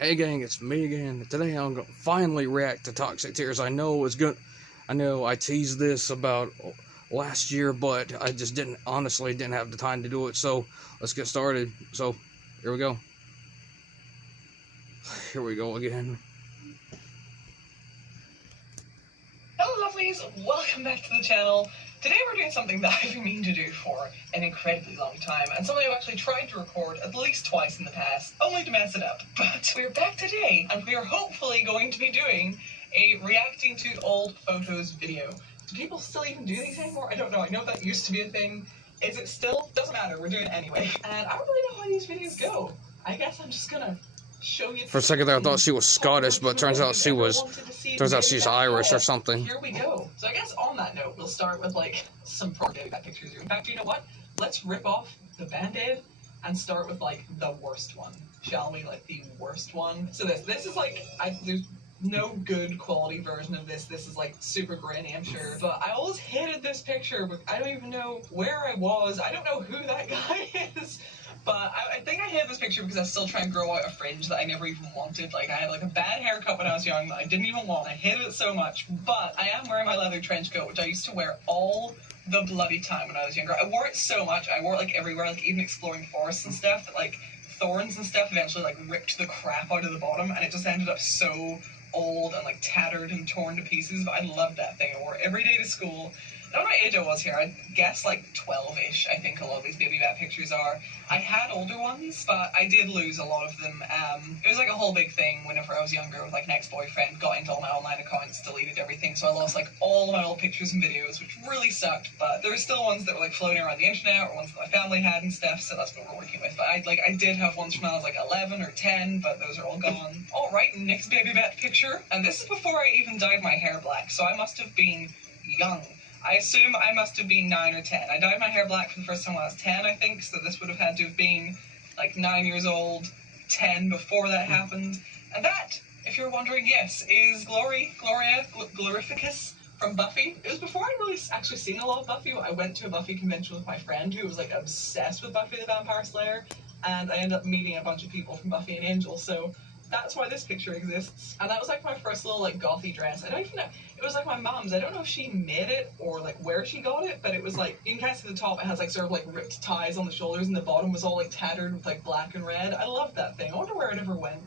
Hey gang, it's me again. Today I'm gonna finally react to Toxic Tears. I know it's good. I know I teased this about last year, but I just honestly didn't have the time to do it. So let's get started. So here we go. Here we go again. Hello lovelies, welcome back to the channel. Today we're doing something that I've been meaning to do for an incredibly long time, and something I've actually tried to record at least twice in the past, only to mess it up. But we're back today, and we are hopefully going to be doing a reacting to old photos video. Do people still even do these anymore? I don't know. I know that used to be a thing. Is it still? Doesn't matter, we're doing it anyway. And I don't really know how these videos go. I guess I'm just gonna show you. For a second there, I thought she was Scottish, but turns out she's Irish or something. Here we go. So I guess on that note, we'll start with like some baby back pictures. In fact, you know what? Let's rip off the band-aid and start with like the worst one, shall we? Like the worst one. So this is like there's no good quality version of this. This is like super grainy, I'm sure. But I always hated this picture, but I don't even know where I was. I don't know who that guy is. But I think I hate this picture because I still try and grow out a fringe that I never even wanted. Like, I had like a bad haircut when I was young that I didn't even want. I hated it so much. But I am wearing my leather trench coat, which I used to wear all the bloody time when I was younger. I wore it so much. I wore it like everywhere, like even exploring forests and stuff. That, like, thorns and stuff eventually like ripped the crap out of the bottom, and it just ended up so old and like tattered and torn to pieces. But I loved that thing. I wore it every day to school. I don't know what age I was here. I guess like 12-ish, I think a lot of these baby bat pictures are. I had older ones, but I did lose a lot of them. It was like a whole big thing whenever I was younger with like an ex-boyfriend, got into all my online accounts, deleted everything, so I lost like all of my old pictures and videos, which really sucked. But there were still ones that were like floating around the internet, or ones that my family had and stuff, so that's what we're working with. But I did have ones from when I was like 11 or 10, but those are all gone. Alright, next baby bat picture. And this is before I even dyed my hair black, so I must have been young. I assume I must have been 9 or 10. I dyed my hair black for the first time when I was 10, I think, so this would have had to have been like 9 years old, 10 before that happened. And that, if you're wondering, yes, is Gloria Glorificus from Buffy. It was before I'd really actually seen a lot of Buffy. I went to a Buffy convention with my friend who was like obsessed with Buffy the Vampire Slayer, and I ended up meeting a bunch of people from Buffy and Angel, so that's why this picture exists. And that was like my first little like gothy dress. I don't even know, it was like my mom's. I don't know if she made it or like where she got it, but it was like, you can kind of see the top, it has like sort of like ripped ties on the shoulders, and the bottom was all like tattered with like black and red. I loved that thing. I wonder where it ever went.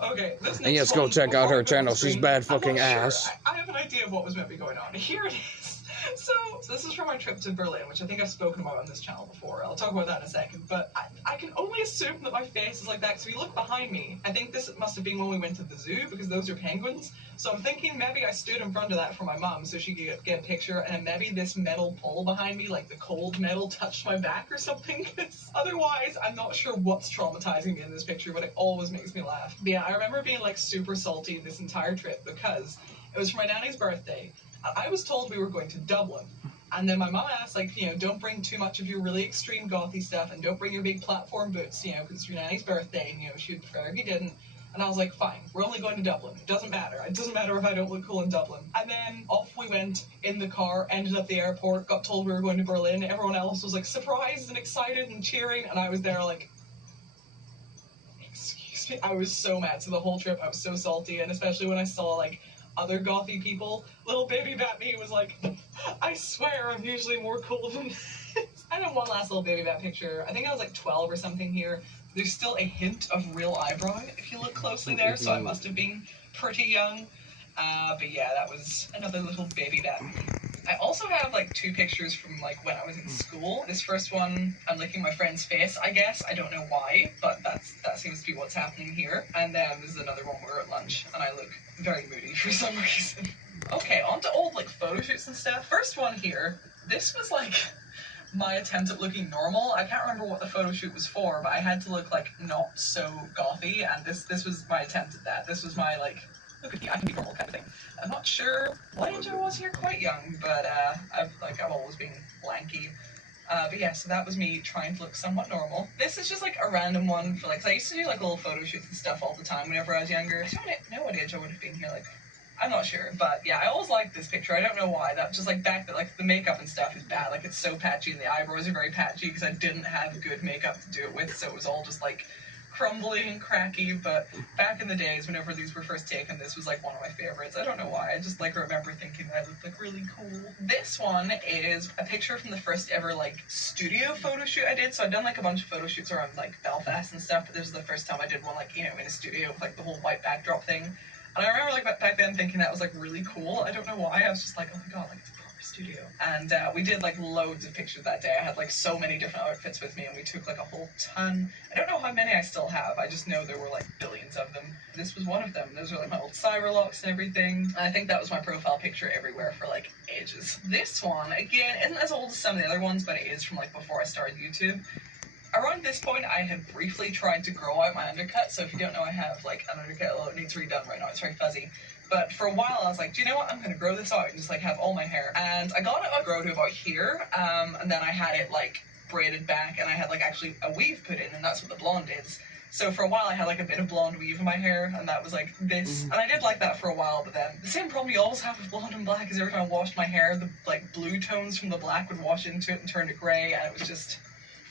Okay, this next And yes, go check out her channel. She's bad fucking ass. I have an idea of what was meant to be going on. Here it is. So this is from our trip to Berlin, which I think I've spoken about on this channel before. I'll talk about that in a second. But I can only assume that my face is like that, because if you look behind me, I think this must have been when we went to the zoo, because those are penguins. So I'm thinking maybe I stood in front of that for my mom so she could get a picture, and maybe this metal pole behind me, like the cold metal, touched my back or something. Otherwise, I'm not sure what's traumatizing me in this picture, but it always makes me laugh. But yeah, I remember being like super salty this entire trip because it was for my nanny's birthday. I was told we were going to Dublin, and then my mom asked, like, you know, don't bring too much of your really extreme gothy stuff, and don't bring your big platform boots, you know, because it's your nanny's birthday, and, you know, she'd prefer if you didn't. And I was like, fine, we're only going to Dublin. It doesn't matter. It doesn't matter if I don't look cool in Dublin. And then off we went in the car, ended up at the airport, got told we were going to Berlin. Everyone else was like surprised and excited and cheering, and I was there like, excuse me. I was so mad. So the whole trip I was so salty, and especially when I saw like other gothy people, little baby bat me was like, I swear I'm usually more cool than this. I have one last little baby bat picture. I think I was like 12 or something here. There's still a hint of real eyebrow if you look closely there, so I must have been pretty young. But yeah, that was another little baby bat me. I also have like 2 pictures from like when I was in school. This first one, I'm licking my friend's face, I guess. I don't know why, but that seems to be what's happening here. And then this is another one where we're at lunch, and I look very moody for some reason. Okay, on to old like photo shoots and stuff. First one here, this was like my attempt at looking normal. I can't remember what the photo shoot was for, but I had to look like not so gothy, and this was my attempt at that. This was my like, look at me, I can be normal kind of thing. I'm not sure what age I was here, quite young, but I've always been lanky. But yeah, so that was me trying to look somewhat normal. This is just like a random one for like, 'cause I used to do like little photo shoots and stuff all the time whenever I was younger. I don't know what age I would have been here, like, I'm not sure, but yeah, I always liked this picture. I don't know why. That just like back that like the makeup and stuff is bad. Like it's so patchy, and the eyebrows are very patchy because I didn't have good makeup to do it with, so it was all just like crumbly and cracky, but back in the days, whenever these were first taken, this was like one of my favorites. I don't know why, I just like remember thinking that looked like really cool. This one is a picture from the first ever like studio photo shoot I did. So I've done like a bunch of photo shoots around like Belfast and stuff, but this was the first time I did one like, you know, in a studio with like the whole white backdrop thing. And I remember like back then thinking that was like really cool. I don't know why, I was just like, oh my god, like it's a proper studio. And we did like loads of pictures that day. I had like so many different outfits with me, and we took like a whole ton. I don't know how many I still have, I just know there were like billions of them. This was one of them. Those are like my old Cyberlocks and everything. And I think that was my profile picture everywhere for like ages. This one, again, isn't as old as some of the other ones, but it is from like before I started YouTube. Around this point, I had briefly tried to grow out my undercut, so if you don't know, I have like an undercut, although it needs redone right now, it's very fuzzy. But for a while, I was like, do you know what, I'm going to grow this out and just like have all my hair. And I got it outgrow to about here, and then I had it like braided back, and I had like actually a weave put in, and that's what the blonde is. So for a while, I had like a bit of blonde weave in my hair, and that was like this. And I did like that for a while, but then the same problem you always have with blonde and black is every time I washed my hair, the like blue tones from the black would wash into it and turn to grey, and it was just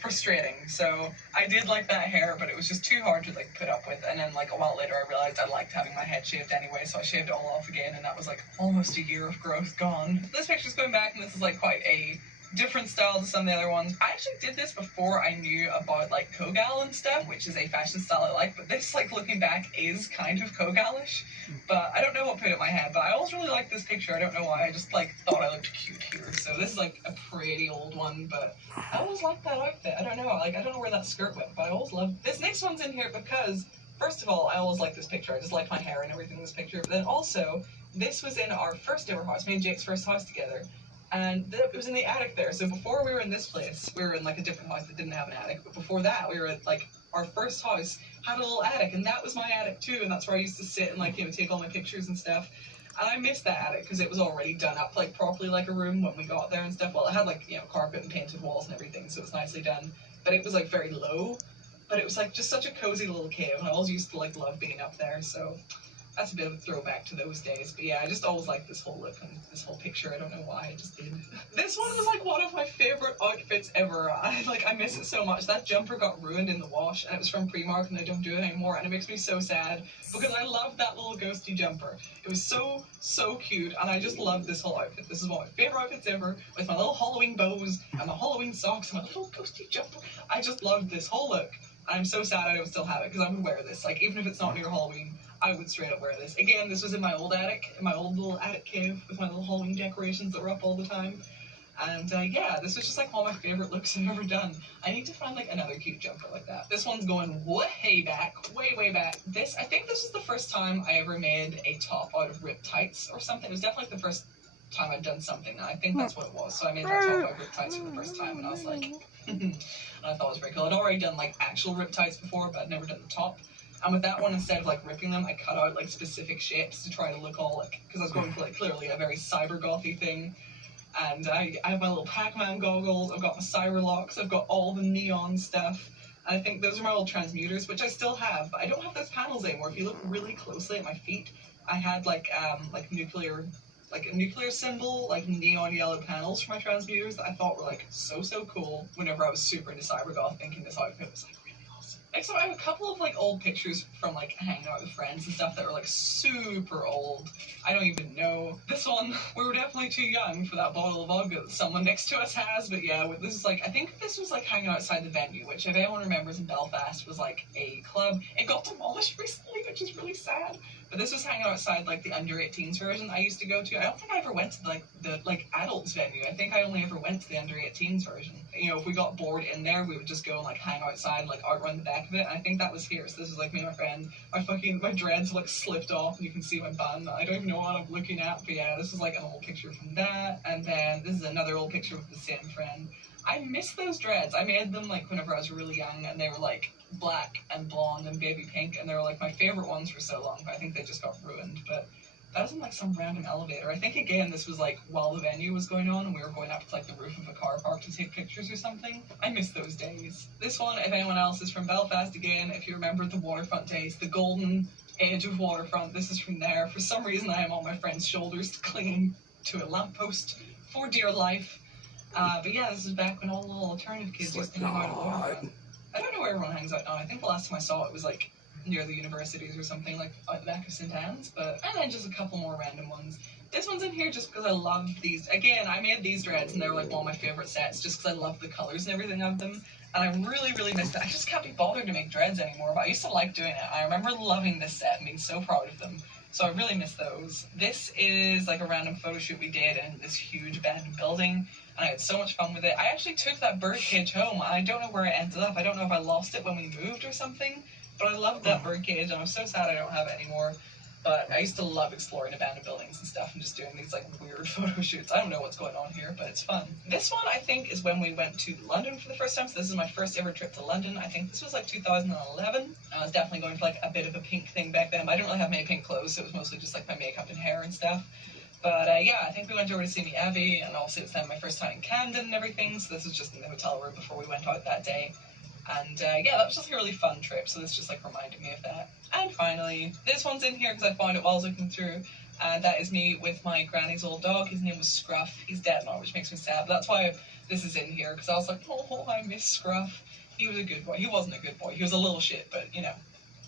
frustrating. So I did like that hair, but it was just too hard to like put up with. And then like a while later I realized I liked having my head shaved anyway, so I shaved it all off again, and that was like almost a year of growth gone. This picture's going back, and this is like quite a different style to some of the other ones. I actually did this before I knew about like Kogal and stuff, which is a fashion style I like, but this like looking back is kind of Kogalish. But I don't know what put it in my head, but I always really liked this picture. I don't know why, I just like thought I looked cute here. So this is like a pretty old one, but I always liked that outfit. I don't know, like I don't know where that skirt went, but I always loved this next one's in here because first of all, I always liked this picture. I just liked my hair and everything in this picture. But then also, this was in our first ever house, me and Jake's first house together. And it was in the attic there. So before we were in this place, we were in like a different house that didn't have an attic. But before that, we were at like our first house had a little attic, and that was my attic too. And that's where I used to sit and like, you know, take all my pictures and stuff. And I missed that attic because it was already done up like properly like a room when we got there and stuff. Well, it had like, you know, carpet and painted walls and everything, so it was nicely done. But it was like very low. But it was like just such a cozy little cave, and I always used to like love being up there. So that's a bit of a throwback to those days. But yeah, I just always liked this whole look and this whole picture. I don't know why, I just did. This one was like one of my favorite outfits ever. I miss it so much. That jumper got ruined in the wash, and it was from Primark, and they don't do it anymore, and it makes me so sad because I loved that little ghosty jumper. It was so, so cute, and I just loved this whole outfit. This is one of my favorite outfits ever, with my little Halloween bows and my Halloween socks and my little ghosty jumper. I just loved this whole look. I'm so sad I don't still have it, because I would wear this. Like, even if it's not near Halloween, I would straight up wear this. Again, this was in my old attic, in my old little attic cave, with my little Halloween decorations that were up all the time. And yeah, this was just like one of my favorite looks I've ever done. I need to find like another cute jumper like that. This one's going way back, way back. I think this is the first time I ever made a top out of ripped tights or something. It was definitely the first time I'd done something, and I think that's what it was. So I made that top out of ripped tights for the first time, and I was like, and I thought it was very cool. I'd already done like actual ripped tights before, but I'd never done the top. And with that one, instead of like ripping them, I cut out like specific shapes to try to look all like, because I was going for like clearly a very cyber gothy thing. And I have my little Pac-Man goggles, I've got my Cyberlocks, I've got all the neon stuff. And I think those are my old transmuters, which I still have, but I don't have those panels anymore. If you look really closely at my feet, I had like nuclear, like a nuclear symbol, like neon yellow panels for my transmuters that I thought were like so cool whenever I was super into cybergoth, thinking this outfit was like really awesome. Next up, I have a couple of like old pictures from like hanging out with friends and stuff that were like super old. I don't even know. This one, we were definitely too young for that bottle of vodka that someone next to us has, but yeah, this is like, I think this was like hanging outside the venue, which if anyone remembers in Belfast was like a club. It got demolished recently, which is really sad. But this was hanging outside like the under 18s version I used to go to. I don't think I ever went to like the adults venue. I think I only ever went to the under 18s version. You know, if we got bored in there, we would just go and like hang outside, like outrun the back of it. And I think that was here. So this was like me and my friend. My dreads like slipped off, and you can see my bun. I don't even know what I'm looking at, but yeah, this is like an old picture from that. And then this is another old picture with the same friend. I miss those dreads. I made them like whenever I was really young, and they were like black and blonde and baby pink, and they were like my favorite ones for so long, but I think they just got ruined. But that was in like some random elevator. I think again this was like while the venue was going on and we were going up to like the roof of a car park to take pictures or something. I miss those days. This one, if anyone else, is from Belfast again. If you remember the waterfront days, the golden age of waterfront, this is from there. For some reason I am on my friend's shoulders clinging to a lamppost for dear life. But yeah, this is back when all the little alternative kids used to hang out at waterfront. I don't know where everyone hangs out now. I think the last time I saw it was like near the universities or something, like out the back of St. Anne's. But and then just a couple more random ones. This one's in here just because I love these. Again, I made these dreads and they're like one of my favorite sets just because I love the colors and everything of them. And I really, really miss it. I just can't be bothered to make dreads anymore, but I used to like doing it. I remember loving this set and being so proud of them. So I really miss those. This is like a random photo shoot we did in this huge abandoned building, and I had so much fun with it. I actually took that birdcage home, and I don't know where it ended up. I don't know if I lost it when we moved or something, but I loved that birdcage, and I'm so sad I don't have it anymore. But I used to love exploring abandoned buildings and stuff and just doing these like weird photo shoots. I don't know what's going on here, but it's fun. This one I think is when we went to London for the first time. So this is my first ever trip to London. I think this was like 2011. I was definitely going for like a bit of a pink thing back then, but I didn't really have many pink clothes, so it was mostly just like my makeup and hair and stuff. But yeah, I think we went over to see the Abbey, and also it's then my first time in Camden and everything, so this was just in the hotel room before we went out that day. And yeah, that was just a really fun trip, so this just like reminded me of that. And finally, this one's in here because I found it while I was looking through, and that is me with my granny's old dog. His name was Scruff. He's dead now, which makes me sad, but that's why this is in here, because I was like, oh, I miss Scruff. He was a good boy. He wasn't a good boy. He was a little shit, but, you know,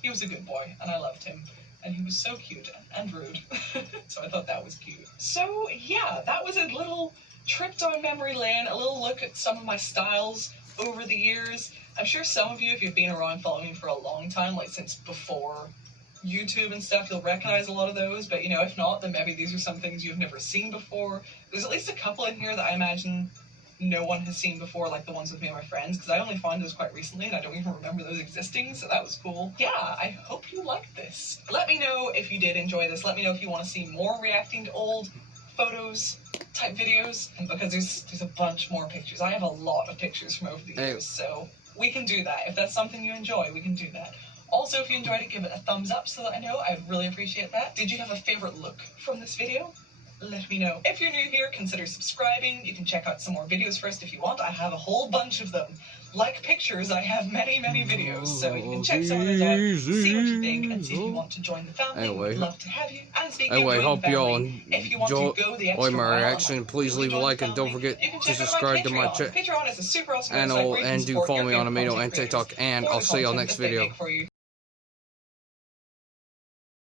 he was a good boy, and I loved him. And he was so cute and rude, so I thought that was cute. So yeah, that was a little trip down memory lane, a little look at some of my styles over the years. I'm sure some of you, if you've been around following me for a long time, like since before YouTube and stuff, you'll recognize a lot of those, but you know, if not, then maybe these are some things you've never seen before. There's at least a couple in here that I imagine no one has seen before, like the ones with me and my friends, because I only found those quite recently and I don't even remember those existing, so that was cool. Yeah, I hope you liked this. Let me know if you did enjoy this. Let me know if you want to see more reacting to old photos type videos, because there's a bunch more pictures. I have a lot of pictures from over the years, so we can do that. If that's something you enjoy, we can do that. Also, if you enjoyed it, give it a thumbs up so that I know. I would really appreciate that. Did you have a favorite look from this video? Let me know. If you're new here, consider subscribing. You can check out some more videos first if you want. I have a whole bunch of them. Like pictures, I have many, many videos, so you can check some of those out, see what you think, and see if you want to join the family. We'd love to have you. And speaking of joining the family, if you want to go the extra my mile, reaction, please leave a like and don't forget to subscribe to my channel Patreon is a super awesome website and do follow me on Amino and TikTok, and I'll see y'all next video.